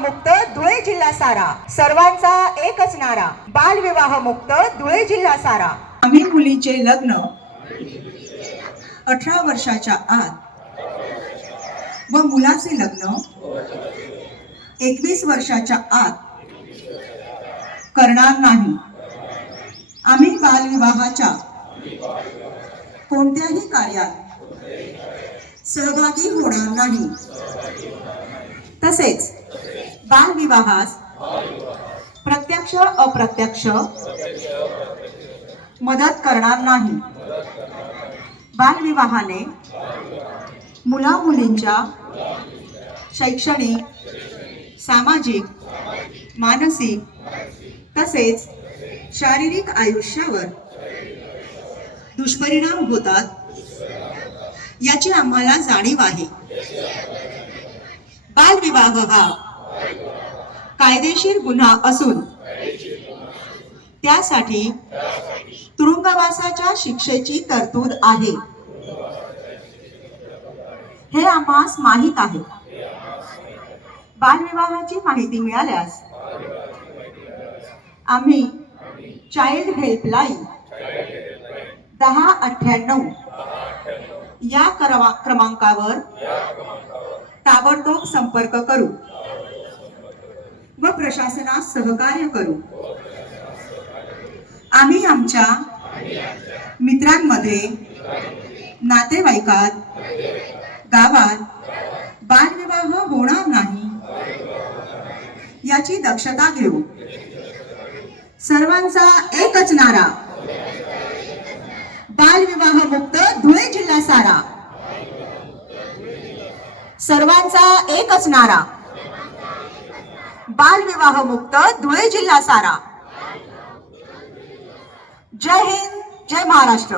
मुक्त धुळे जिल्हा सारा. सर्वांचा एकच नारा बाल विवाह मुक्त धुळे जिल्हा सारा. आम्ही मुलींचे लग्न अठरा वर्षाच्या आत व मुलाचे लग्न एकवीस वर्षाच्या आत करणार नाही. आम्ही बालविवाहाच्या कोणत्याही कार्यात सहभागी होणार नाही. तसेच बालविवाहास. प्रत्यक्ष अप्रत्यक्ष मदत करणार नाही. बालविवाहाने मुला मुलींच्या शैक्षणिक सामाजिक मानसिक तसेच शारीरिक आयुष्यावर दुष्परिणाम होतात याची आम्हाला जाणीव आहे. बालविवाह हा कायदेशीर गुन्हा असून त्यासाठी तुरुंगवासाच्या शिक्षेची तरतूद आहे. हे आम्हास माहीत आहे. बालविवाहाची माहिती मिळाल्यास आम्ही चाइल्ड हेल्पलाईन दहा अठ्ठ्याण्णव या क्रमा- क्रमांकावर ताबडतोब संपर्क करू. व प्रशासनास सहकार्य करू. आम्ही आमच्या मित्रांमध्ये नातेवाईकात गावात बालविवाह होणार नाही याची दक्षता घेऊ. सर्वांचा एकच नारा बालविवाह मुक्त धुळे जिल्हा सारा. सर्वांचा एकच नारा. बालविवाह मुक्त धुळे जिल्हा सारा. जय हिंद जय महाराष्ट्र.